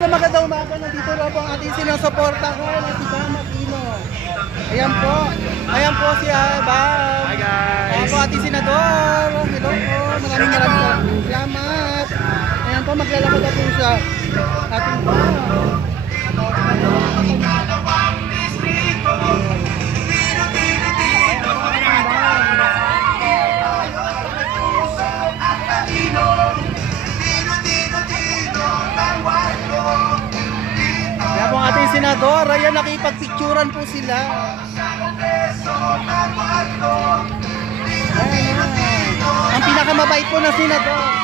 Magandang umaga, nandito na po ang ating sinusuportahan at si Bam Aquino. Ayan po si Bam. Hi guys! Ayan po ating senador. Hello po, maraming salamat. Ayan po, maglalakad na po siya. Ating Bam. Ayan po ang ating senador. Ayan, nakipagpicturan po sila. Ayan, ang pinakamabait po na senador.